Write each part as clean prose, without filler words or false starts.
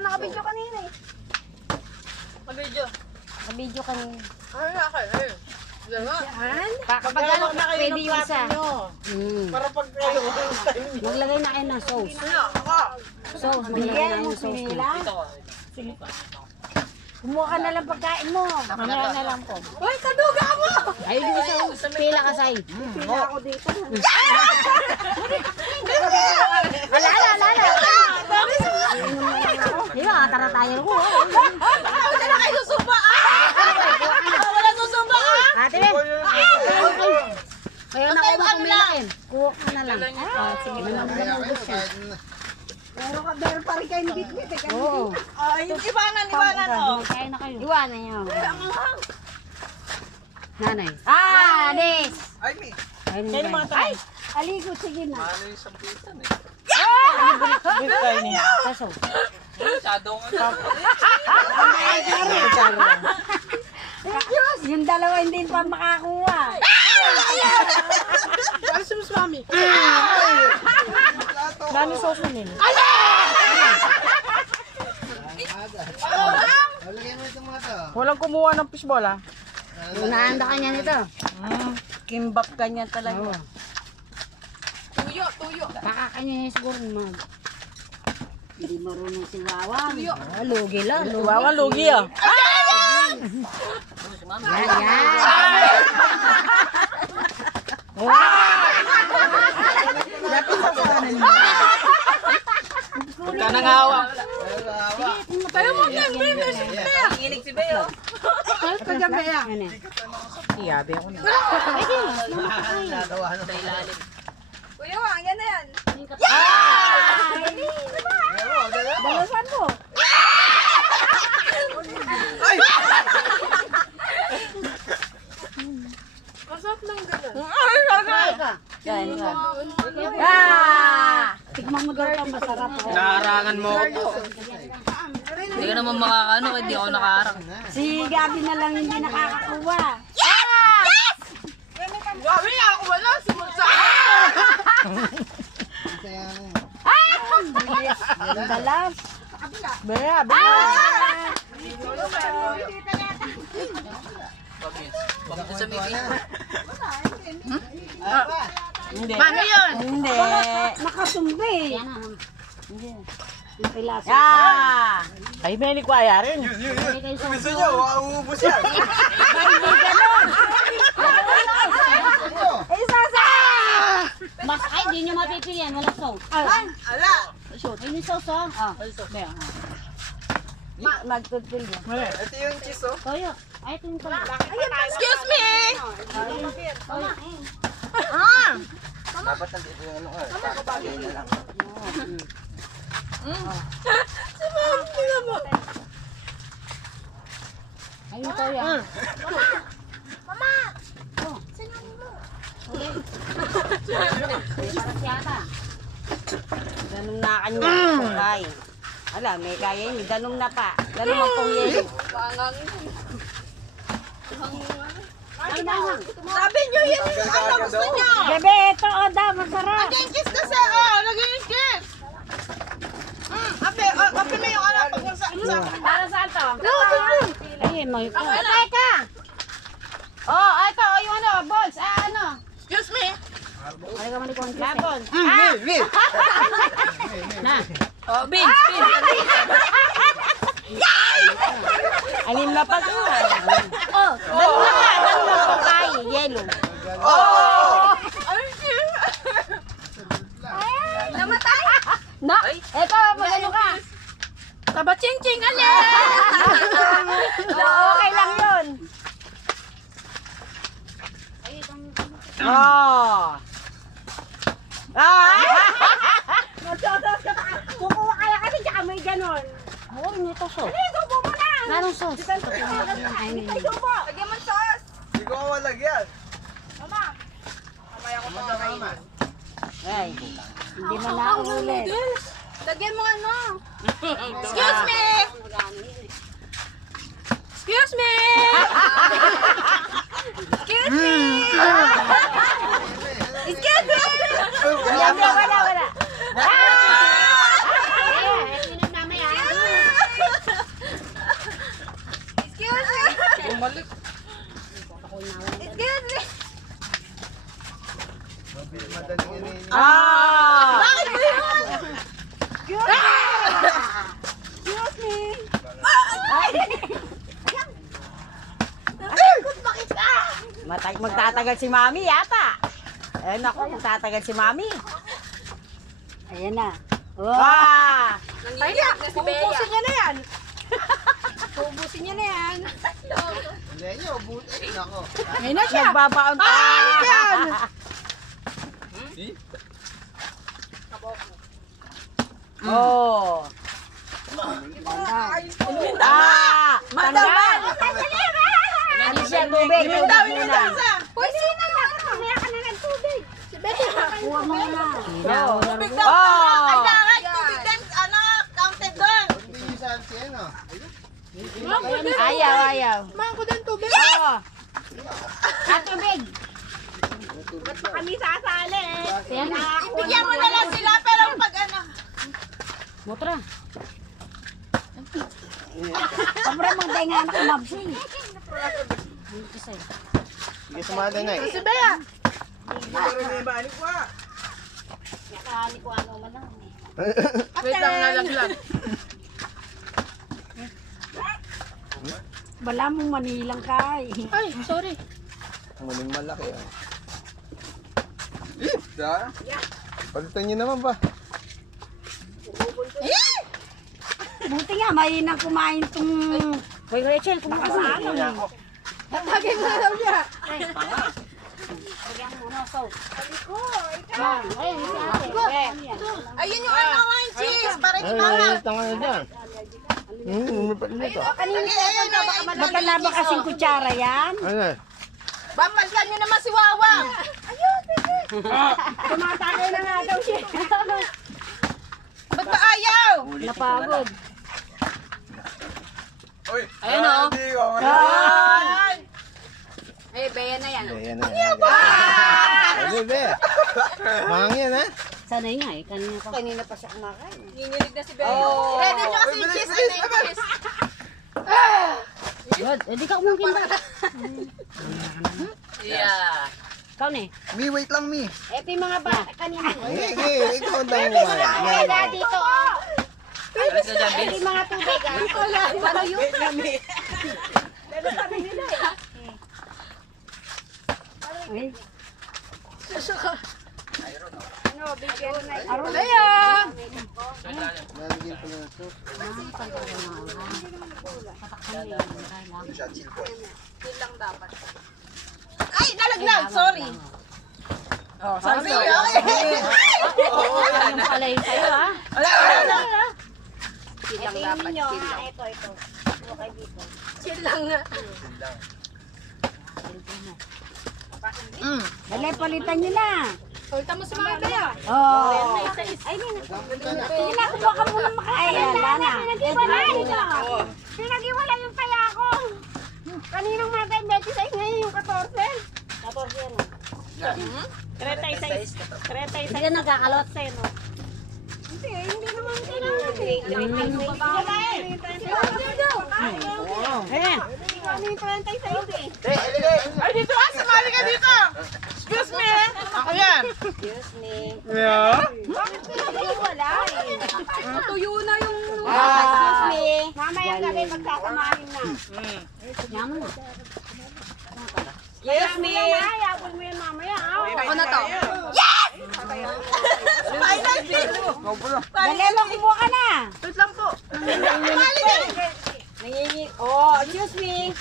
Nakabidyo kanina eh. Nakabidyo kanina. Ano na kayo? Yan. Kapag ano, pwede yung isa. Para pag kayo, Maglagay na kayo ng sauce. Sauce, maglagay na kayo ng sauce. Sige. Kumuha ka na lang pagkain mo. Mamaya na lang po. Uy, kaduga mo! Ayun yung sa pila ka, Say. Pila ako dito. Wala. Hindi ba, tara tayo ko. Wala na kayo susumba Wala susumba Ate, kaya na ako makumilain. Kuha ka na lang. Sige, manamubos siya. Meron pa rin kayong bitbit eh. Oo. Iwanan Magkain na kayo. Iwanan niyo. Nanay. Anis! Ay, mi. Ay, aligo, sige na. Ano yung sampitan eh? Kaso. Masyadong ano. Yung dalawa hindi pa makakuha. Ano si Miss Mami? Dami sauce na nila. Walang kumuha ng fishball ah. Unaanda ka niya nito. Kimbap ganyan talaga. Tuyo. Kakakanya niya siguro mag. Hindi marunong si Wawang. Lugi lang. Wawa lugi ah. Yan. Ka nang hawa. Tayo mo na, Nanginginig si Beo. Ano yan? Iyabi ako na. Sa ilalim. Kuya Wang, yan na yan. Dalasan mo. Masarap lang ganun. Kain ka. Tikman mo daw ito, masarap. Naarangan mo ako. Hindi ka naman makakaano, hindi ako nakaarang. Si Gabi na lang hindi nakakakuha. Gabi ako wala, sumunod sa Ang dalas. Bea. Bakit sa miki? Hindi. Paano yun? Hindi. Nakasumbi. Hindi. Nakilasa. Ay, may likwaya rin. Gusto niyo, uubos yan. Mas ay, di nyo mapipilian. Wala sauce. Ala! Ayun yung sauce, oh. Magtutulog. Ito yung cheese, oh. Toyo. Ay, ito yung toyo. Excuse me! Toyo. Dapat nandito yung ano, kakagay na lang. Ayun yung toyo. Para siyata. Ganun na kanya. Kay. Ala, may kaya yun. Ganun na pa. Ganun ang pong yelo. Ay, nangang. Sabi niyo yan yung ano gusto niyo! Bebe, ito o da, masarap. Naging kiss kasi, oh! Naging kiss! Ape mo yung ano pag sa Para saan to? Ayun, may pa. Teka! Oh, ito, yung ano, balls. Ano? Excuse me! Ay, ka malikon kasi. Labon. Na. Oh, beans! Anim na pa to. Oh, Ganun na po kay. Yelo. Oh! Namatay? Na, ito, magano ka. Taba-ching-ching alin! Okay lang yun. Oh. Kukuha kaya kasi tsaka may ganon. Oo, nito sauce. Subo mo na. Anong sauce? Ay, subo. Lagyan mo sauce. Hindi ko mawalagyan. Mama. Mamaya ko pa kakainin. Ay, hindi mo na ulit. Lagyan mo ano? Excuse me! Excuse me! Excuse me! Excuse me! Wala. Sinag namin ah. magtatagal si Mami yata. Eh, naku, magtatagal si Mami. Ayan na. Oh. Ah! Nanginginig na si Bea. Pupusin niya na yan. Pupusin niya na yan. Ayun na siya. Nagbabaon pa. Oh. Ah! Tanggal! Ano siya, tubig? Tubig muna. Pwede na lang. Mamaya ka na ng tubig. Si Bea. Kuha mo na. Oh! Kailangan tubig din. Counted doon. Ayaw, ayaw. Kumain ko din tubig. Oh! At tubig. Ba't pa kami sasali? Ayan. Ibigyan mo na lang sila pero pag ano. Motra. Kamara mo tayo nga anak ko mabsi. Sige, sumada na eh. Si Bea. Nakahali ko ano man lang. Wait lang, nalaglag. Wala mong manilang kay. Ay, sorry. Muling malaki ah. Da? Palitan niyo naman ba? Buti nga, may nang kumain tong... Hoy, Rachel, kumuha sa ano eh. Tatagin mo na daw niya. Lagyan mo na, so. Ayun, si ate. Ayun yung ano wine cheese. Para Ay, nalilitan ka na dyan. Umipat nito. ayun na baka Magkala ba kasing kutsara yan? Ano eh? Bapalsan nyo naman si Wawang. Tumatagay na nga daw siya. Ba't ba ayaw? Napagod. Ayun o. Eh, Bea na yan. Ayan na. Ano be? Mangyan ha? Sanay nga eh, kanina pa. Kanina pa siya kumakain. Nginginig na si Bea. Ready nyo kasi yung cheese. Ready yung cheese. Good, edi ka kumungkin ba? Yeah. Ikaw ne? Mi, wait lang mi. Eto yung mga bata kanina. Sige, ikaw daw mo. Wala dito, oh. Alis na dyan, Eto Vince. yung mga tubig, ah. Ano yun? Ay, Bea! Nalagyan ko na ito. Yun lang dapat. Ay, nalaglag. Sorry. Sabi, ano pala yun sa'yo ha? Chill lang Ito yung dapat. ninyo, Chill ha. lang. Ito. Ano kayo dito? Chill lang nga. Dali, palitan nyo na. Sulta mo si mga Bea. Oo. Ay, sige na, kumuha ka muna makain. Wala na. Pinag-iwala yung kaya ko. Kaninang mga 26 ngayon yung 14. 14 yan, 36. Hindi ka nagkakalot sa'yo, no? Hindi naman kailangan. Eh, Ay, dito ah! Sumali ka dito! Excuse me! Ako yan! Excuse me. Yeah? Tuyo na yung... Excuse me. Mamaya gabi magsasamahin na. yaman na. Excuse me. Hayapon mo yan mamaya. Ako na to. Dali mo, kumuha ka na. Wait lang po. Nangingi. Oh, excuse me.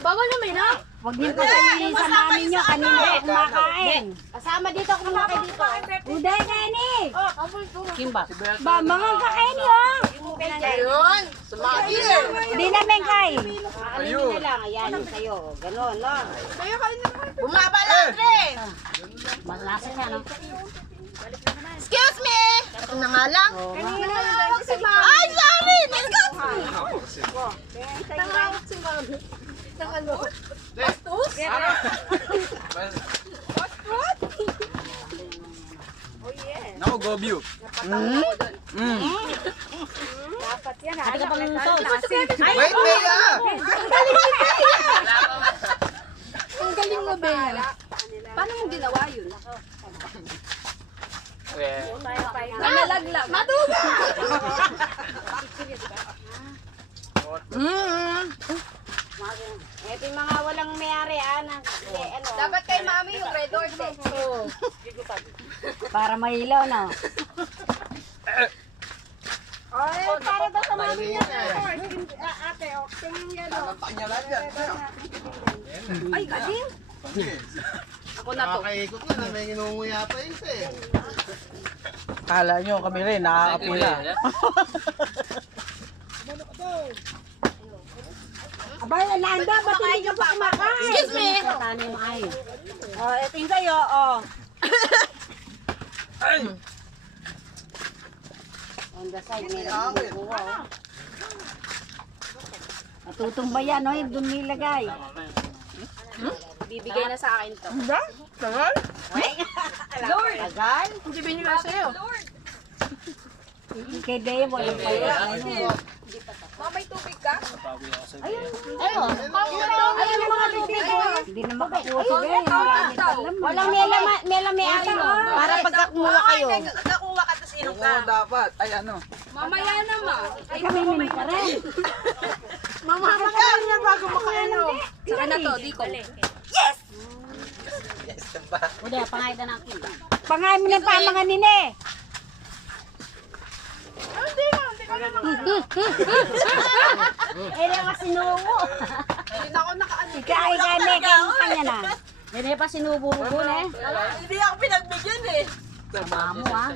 Bawal naman na. Huwag niyo pa sabihin sa mami nyo, kanina ako kumakain. Kasama dito, kumuha kayo dito. Uday ka ni. Kimba. Ba, mga kakain niyo. Ayun. Sumagi eh. Hindi namin kay. Ano nyo na lang, ayan yung sa'yo. Ganon, no? Bumaba lang, Dre. Malasa siya, no? Excuse me. Ito na nga lang. Tangawag si Mami. Ay, sorry. Excuse me. Tangawag si Mami. Ano? Bastos? Nako, go view. Hati ka pang sauce. Wait, Bea! Ang galing mo, Bea. Paano mo ginawa yun? Nalaglag. Matuga! mami yung red horse eh. Para mahilaw na. Ay, para daw sa mami Mali niya. yan. Ate, tingin yan o. Yan. Ay, galing. Ako na to. Nakakaikot na, may ginunguya pa yun eh. Kala nyo kami rin, nakakapula. Aba, Landa, ba't hindi ka pa kumakain? Excuse me. Tanim ay. Oh, ito yung sa'yo, oh. On the side, meron din buwa, oh. Natutumba yan, no? Doon nilagay. Bibigay na sa akin to. Tagal? Tagal? Hindi binigay sa'yo. Kay Deo, walang pala. Mama, may tubig ka? Ayun, Ayun yung mga tubig ko. Hindi na makapuso kayo. Marami pala. walang melame ata, oh. Para pagka kumuha kayo. Nakakuha ka, tapos inom ka. Oo, dapat. Ay, ano? Mamaya naman. Ay, kami min ka rin. Magkano yan bago makainom? Saka na to, di ko. Udah, pangayda na ako. Pangamin ng pamangan nini. Eh, na sinubo. Hindi na ako nakaano. Ikaw, kami, kanya na. Hindi pa sinubo-rubo na eh. Hindi ako pinagbigyan eh. Mamo, ah.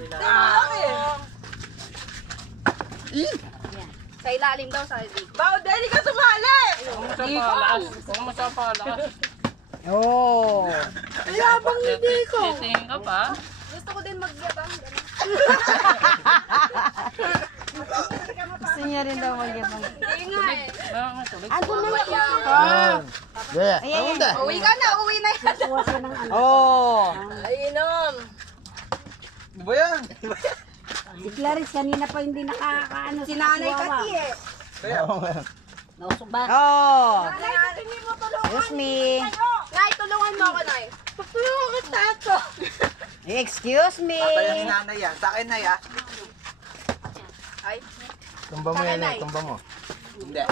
Sa ilalim daw, sa ilalim. Bao, dali ka sumali! Kung masapalakas. Oo. Ayabang hindi ko. Titingin ka pa. Gusto ko din magyabang. Gusto niya rin daw magyabang. Hindi nga eh. Ano na lang? Yeah. Ayan, Ayan. Uwi ka na, uwi na yan. Kuha siya ng ano. Oh. Inom. Di ba yan? Si Clarice, kanina pa hindi nakakaano. Si nanay kasi eh. Nausok ba? Oh. Nanay, hindi mo tulungan. Excuse me. Nay, tulungan mo ako, Nay. Tulungan ko tato. Excuse me. Tayo ni nanay yan. Sa akin na yan. Ay, Tumba mo yan eh, tumba mo. Hindi.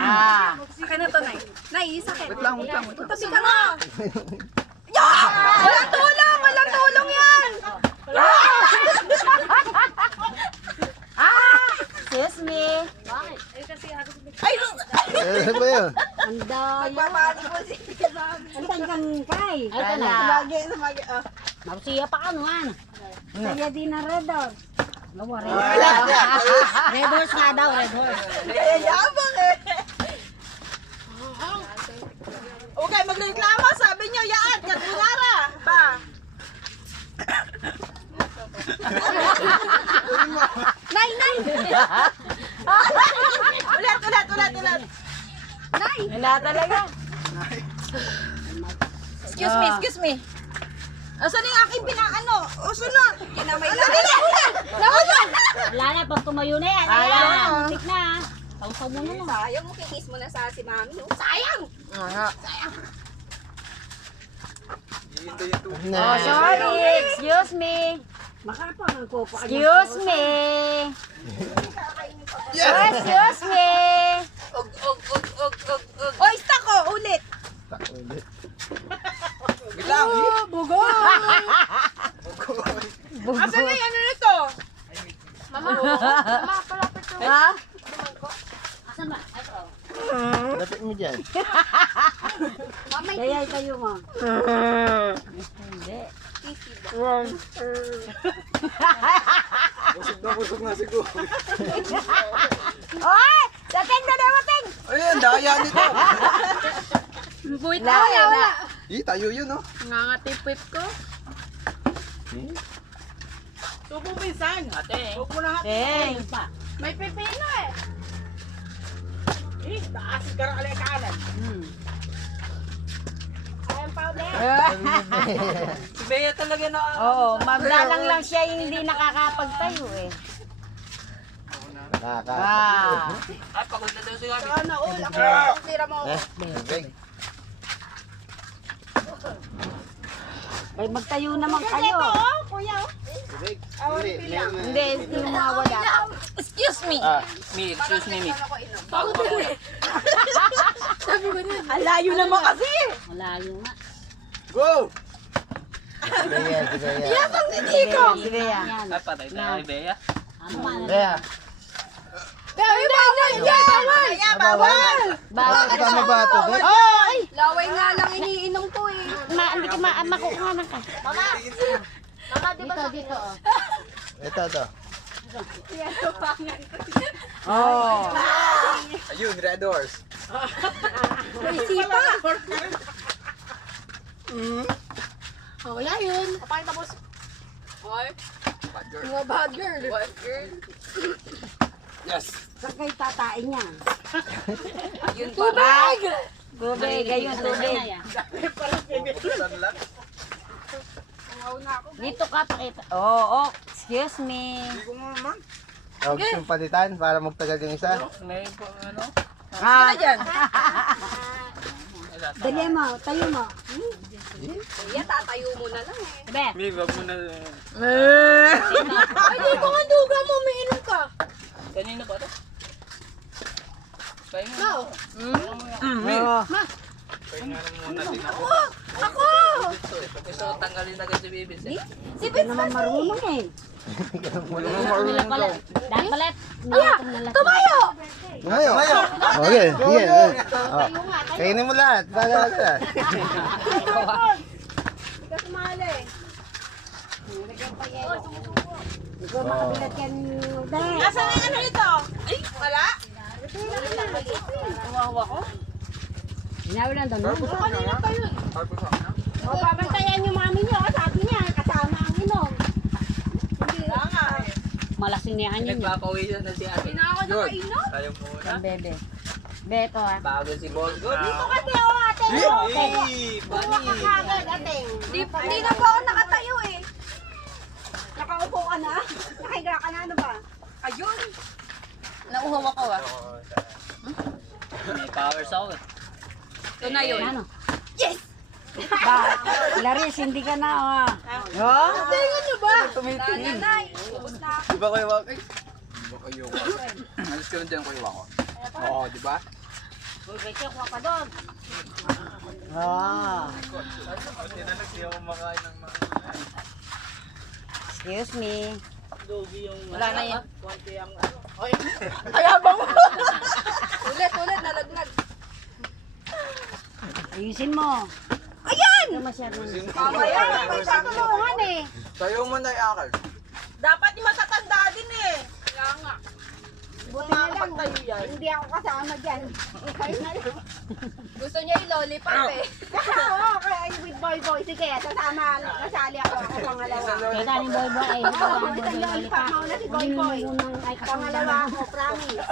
Ah. sakit na to, Nay. Nay, sakit. Wait lang. Tabi ka nga. Walang tulong! Walang tulong yan! Excuse me. Ano ba yun? Ang daya. Magpapali po si Ang tanggang kay. Ito na. Sumagi. Mausiya pa ka naman. Kaya din na red door. Lawa red. Red horse nga daw, red horse. Yabang eh. Okay, magreklamo. Sabi niyo, yaan. Katunara. Ba? Nay, Nay! Ulit. Nay! Wala talaga. Excuse me. Asan yung aking pinaano? O, sunod. Kinamay na. Nawala! Wala na, pag tumayo na yan. Ayan na, muntik na. Tawsaw mo na. Sayang mo, kikis mo na sa si Mami. Oh, sayang! Oh, sorry. Excuse me. Makapang ang kopa. Excuse me. Oh, excuse me. Oy, stop ko! Ulit! Ulit. Wait lang. Asan na yung ano nito? Mama, mama, palapit ko. Ha? Asan ba? Ito. Lapit mo dyan. Mama, Kaya kayo mo. Hindi. Busog na siguro. Oy! Dating na dating! Ayun, daya nito. buwit Wala. Eh, tayo yun, no? Nangatipit ko. Subo pinsan. Ate. Huwag mo na nga. Ding. May pipino eh. Eh, taas ka rin alay kanan. Ayan powder. Si Bea talaga na. Oo, maglalang lang siya yung hindi nakakapagtayo eh. Nakaka. Ah. Ay, pagod na daw si Gabi. Ano, ako. Tira mo ako. Tubig. Ay, magtayo naman kayo. Tubig. Hindi, hindi yung mga wala. Excuse me. Mi, excuse me, Mi. Bago ko eh. Sabi ko na. Alayo naman kasi. Malayo nga. Go! Bea, si Bea. Si Bea. Ay, patay tayo kay Bea. Bea. Kaya bawal! Bawal. Tama ba ito? Bea? Laway nga lang iniinom ko eh. Hindi ka makukuhanan ka. Mama, di ba Dito, oh. Ito. Oh. Ayun, red doors. Isipa? Oh, wala yun. Kapag tapos. Ay, Bad girl. mga bad girl. Bad girl. Yes. Saan kayo tatain niya? Tubig! Tubig, ayun, tubig. Sunlock. Dito ka, pakita. Oh, excuse me. Hindi ko mo naman. Huwag yung palitan para magtagal yung isa. May po, ano? Ah, Dali mo, tayo mo. Kuya, tatayo mo na lang eh. Be. May, wag mo na. Ay, di ko nga duga mo, umiinom ka. Kanino ba ito? Pahinga. No. Oh. Pahinga na muna din ako. Ako! Gusto ko tanggalin agad si Bibis eh. Si Hindi Vince naman marunong eh. Dahil palit. Kuya, tumayo! Ngayon. Okay, sige. Oh. Kainin mo lahat. Baga ka. Hindi ka sumali. Ikaw makabilat yan. Dahil. Nasaan na yung ano ito? Ay, wala? Kawawa ko. Inawilan doon. Kanina pa yun. O, pabantayan yung mami niyo. Sabi niya, kasama ang inom. Wala nga eh. Malasinihan yun. Nagpapawisan na si ate. Hindi na ako nakainom. Ayaw mo na. Ang bebe. Beto ah. Bago si Boss Go. Dito Kasi ako ate. Hey! Bunny! Hindi na po ako nakatayo eh. Nakaupo ka na? Nakahiga ka na, ano ba? Ayun. Nauhaw ako ah. May powers ako eh. Ito na yun. Ano? Yes! Ba, Laris, hindi ka na ah. Oh? Tingnan nyo ba? Nanay. Ubus na ako. Di ba kayo wak? Di ba kayo wak? Alis ka rin dyan kayo wak. Oo, di ba? Uy, kaya kuha ka doon. Ah. Hindi na nagsiyaw kumakain ng mga... Excuse me. Wala na yun. Ayabang mo. Ulit, nalaglag. Ayusin mo. Ayan! Hindi masyadong. Mamaya, may tatulungan eh. Sayo mo na yakal. Dapat yung matatanda din eh. Kaya nga. Buti na lang. Hindi ako kasama dyan. Ikaw na lang. Gusto niya yung lollipop eh. Oo, kaya with boy. Sige, sasama. Nasali ako pangalawa. Kaya galing boy boy ay. Gusto niyo ipa mauna si boy. Pangalawa ako, promise.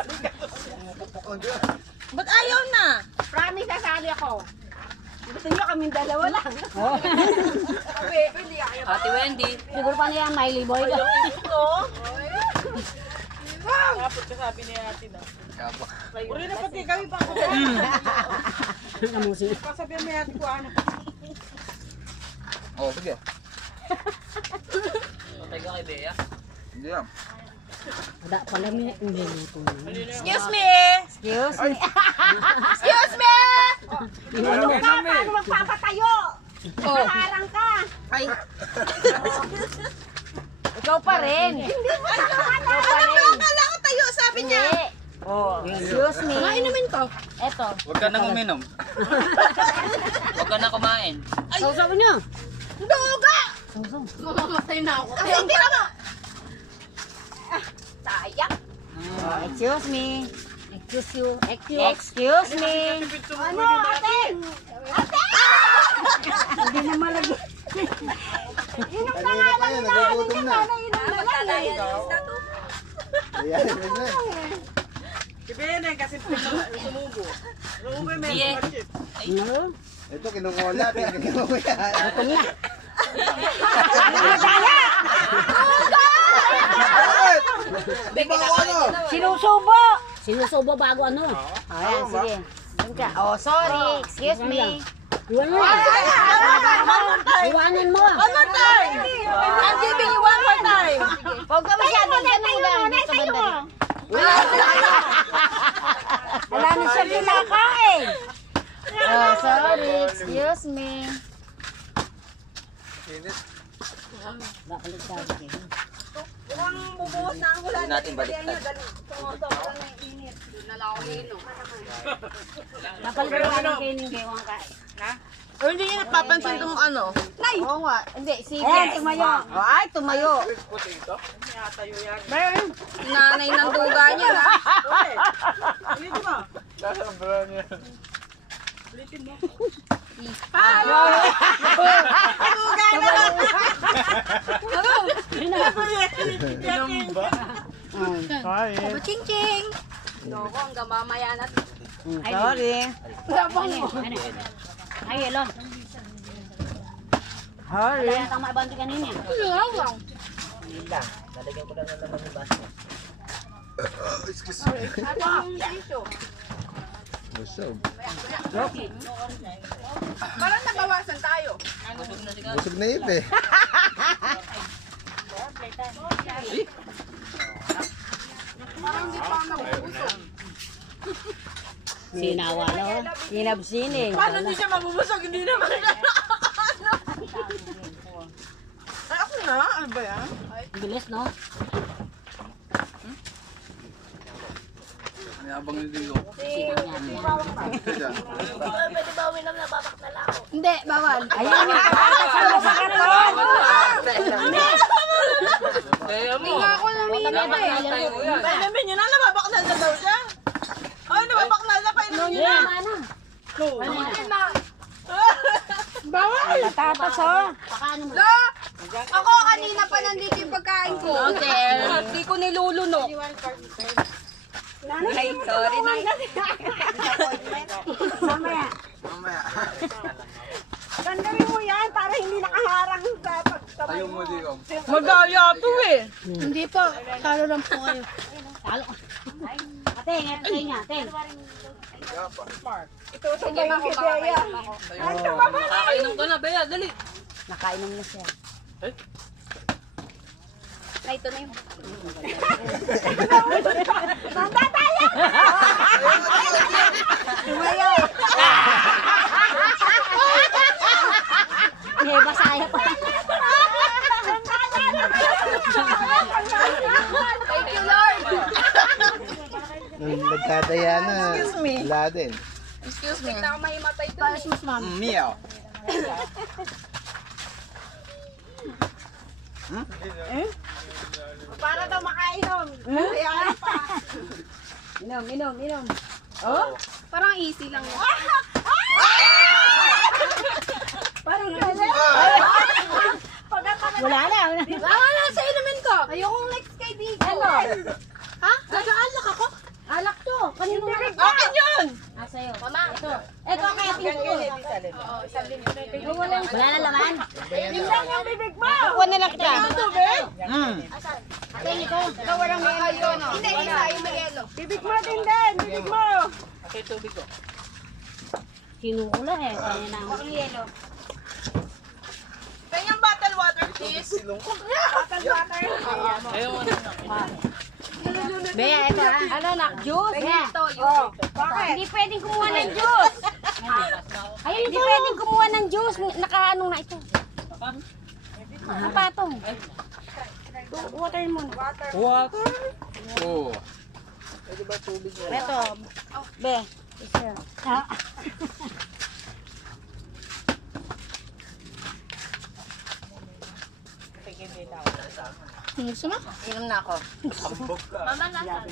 Ba't ayaw na? Promise, sasali ako. Gusto niyo kaming dalawa lang. Sabi ko, hindi kaya. Ate Wendy. Siguro pa niya Miley boy. Kapag kasabi ni ate na. Kaba. Uri na pati kami pa ako. Pasabihan mo ate ko ano. Oo, sige. Patay ka kay Bea. Hindi yan. Wala pala may niluluto na. Excuse me! Excuse me. Excuse me! Paano magpapatayo? Nakaharang ka. Ikaw pa rin. Ikaw pa rin. Akala ko tayo, sabi niya. Hindi. Oh, excuse me. Kain naman to. Eto. Huwag ka nang uminom. Huwag ka na kumain. Sausaw niyo. Duga! Sausaw. Mamamatay na ako. Ay, hindi na mo! Sayang. Oh, excuse me. Excuse me. Ano, ate? Ate! Hindi na malagi. Inom na nga lang yung Nagugutom na. inom na lang eh. Ayan, ayan na. Si Bene kasi sumubo. Sumubo yung Sige. membership. Ito, kinukuha. Kinukuha. Gutom na. Sinusubo. Sinusubo bago ano. Ayan, sige. Doon ka. Oh, sorry. Excuse me. Iwanan mo. One more time! I'm giving you one more time! Huwag ka masyadong ganun lang. Dito banda. Wala na siya pinakain. Oh, sorry. Excuse me. Bakit sabi niya? Mukhang bubuhos na ang ulan. Hindi natin baliktad. Sobrang na init. Kapal ko lang ang kining gaywang ka. O, hindi niya napapansin itong ano. Oo nga. Hindi, sige. Ayan, tumayo. Ay, tumayo. Nanay ng duga niya, ha? Ulitin mo. Ching-ching! Loko, hanggang mamaya na. Sorry. Ay, Elon. Sorry. Wala na tama bantu kanina. Lawang. Busog. Parang nabawasan tayo. Busog na ip eh. Parang hindi pa nabubusog. Sinawa, no? Sinabsining. Paano hindi siya mabubusog? Hindi naman siya. Ay, ako na? Ano ba yan? Bilis, no? May abang hindi ko. Hindi, bawal. Ayan, kasama sa kanon. Hindi nga ako namimili eh. Painumin niyo na, nababaknal na daw siya. Ay, nababaknal na, painumin niyo na. Bawal! Patatas, oh. La! Ako kanina pa nandito yung pagkain ko. Hindi ko nilulunok. Ay, sorry na. Mamaya. Tandawin mo yan para hindi nakaharang sa pagtama. Tayo mo di ko. Magaya to eh. Hindi po. Talo lang po kayo. Talo. Ate, ate nga, ate. Itutumbay yung kideya. Kakainom ka na, Bea, dali. Nakainom na siya. Ay, ito na yun. Tumayo. May basaya pa. Thank you, Lord. Nung nagkataya na. Excuse me. Wala din. Excuse me. Bigla ako mahimatay doon. Meow. Para daw makainom. Kaya pa. Inom, inom, inom. Parang easy lang yan. Parang wala na. Wala na sa inumin ko. Ayokong next kay Digo. Ha? Gagaalak ako? Alak to. Kanino na? Akin yun! Ah, sa'yo. Mama. Ito kaya tingko. Wala na laman. Tingnan yung bibig mo. Kuha na lang kita. Ate, ito. Ikaw walang may yelo. Hindi, isa yung may yelo. Bibig mo din din. Bibig mo. Kinukula eh. Kaya na ako. Yelo. Kanyang bottle water, please. Bea, ito ah. Ano nak? Juice? Bea. Ito, yun. Hindi pwedeng kumuha ng juice. Ayun, hindi pwedeng kumuha ng juice. Nakaanong na ito. Ang patong. Water mo. Oh. Ito. Be. Isa. Ah. Gusto mo? Inom na ako. Mama, nasa?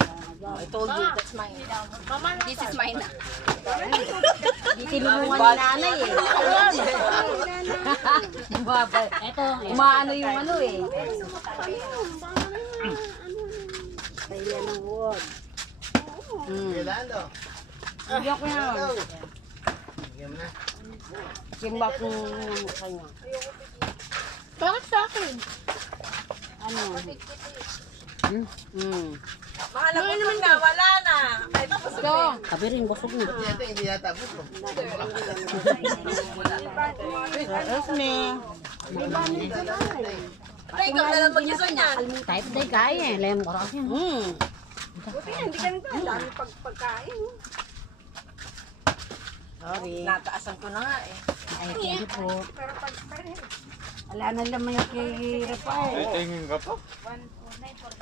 I told you, that's mine. This is mine na. Tinulungan ni nanay eh. Babay. Ito. Umaano yung ano eh. Kaya ng wood. Yolando. Bigyan ko na. Bigyan mo na. Simbak ng kanya. Bakit sa akin? Ano? Mahal ako naman na, wala na. Ay, tapos Ito. Sabi rin, busog na. Ito hindi yata buko. Excuse me. Ay, ikaw na lang mag-iso niyan. Type day kaya eh. Lem ko rin. Buti yan, hindi ganito. Ang dami pagkain. Sorry. Nataasan ko na nga eh. Ay, thank you po. Wala na naman yung kihirap pa eh. Tingin ka pa?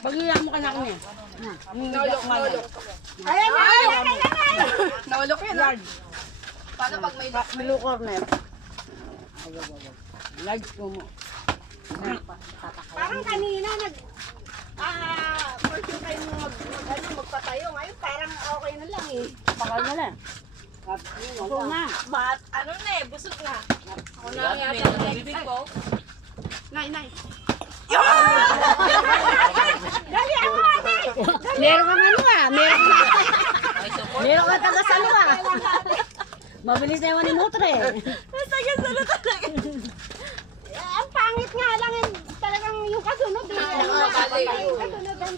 Bagiyak mo ka na kanya. Naulok. Ayan na! Naulok yun, ah. Paano pag may Blue corner. Large ko mo. Parang kanina first yung kayo magpatayo. Ngayon parang okay na lang eh. Pakal na lang. Ito na. Ano na eh, busog na. Ako na ang yata bibig ko. Nay. Meron kang ano ah. Meron kang tagasalo ah. Mabilis na yung animutre. Ang pangit nga lang talagang yung kasunod.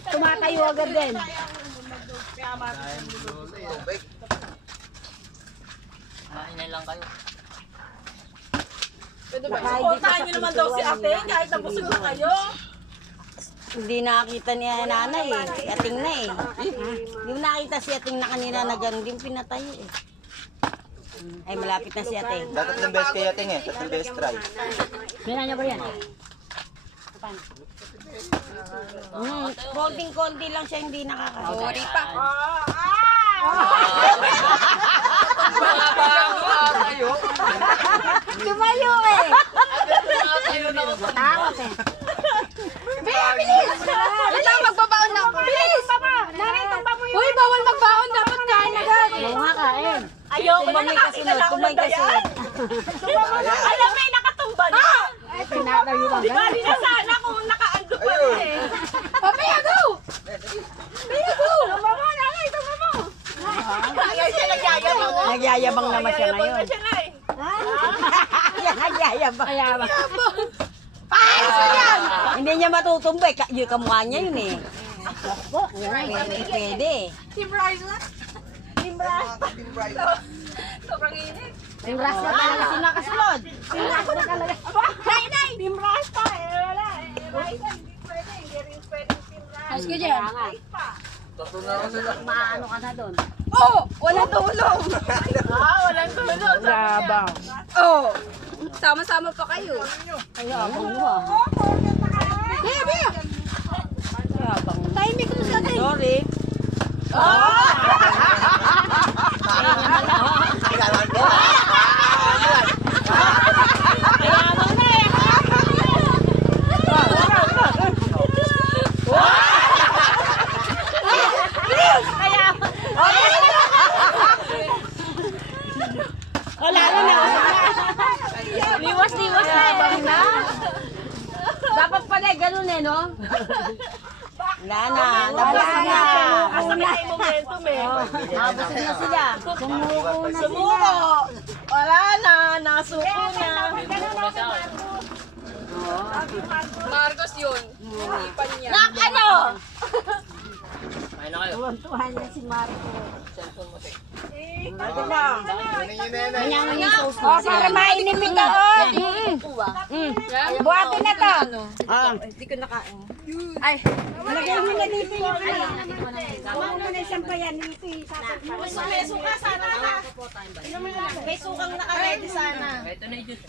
Tumatayo agad din. Kumain na lang kayo. Supportahan niyo naman daw si ate, kahit na busog na kayo. Hindi nakakita ni nanay eh. Si ating na eh. Hindi mo nakita si ating na kanina na gano'n din pinatayo eh. Ay malapit na si ating. Tatlong beses kaya ting eh. Tatlong beses try. Meron niya ba yan? Konting-konti lang siya hindi nakakita. Sorry pa. Tayo. Tumayo eh. Tayo na ako. Takot eh. Wala, magbabaon na ako. Bilis! Uy, bawal magbaon. Dapat kain agad. Oo nga kain. Ayoko na Kumamay kasunod. Kumay kasunod. Alam mo, nakatumba na. Tinatayo lang. Bali na sana kung nakaando pa rin eh. Papayago! Kaya siya nagyayabang. Nagyayabang naman siya Nagyayabang ngayon. na siya na eh. Nagyayabang. Hindi niya matutumbay. Yung kamukha niya yun eh. Pwede. Team Ryla. Sobrang init. Yung ras na talaga sinakasunod. Nay! Team Rice pa eh. Wala eh. Rice hindi pwede. Hindi rin pwede Team Rice. Ayos ka dyan. Tatlo na ako sila. Maano ka na doon. Oh! Walang tulong! Walang tulog. Yabang. Oh! Sama-sama pa kayo. Yabang mo ah. Yabang. Timing ko sa atin. Sorry. Wala na. Liwas na. Dapat pala ganun eh, no? Wala na. Nabusog na. Asa may momentum eh. Nabusog na sila. Sumuko na sila. Sumuko. Wala na. Nasuko na. Marcos yun. Ipan niya. Ano? Kumain na kayo. Tuwan-tuwan na si Marco. Cellphone mo, te. Manyaman yung sauce mo. Para mainimik ka. Buhatin na to. Hindi ko nakain. Lagay mo na dito yung Tama mo na isang payan dito yung sasabihin. May suka sana na. May sukang naka-ready sana. Ito na yung juice.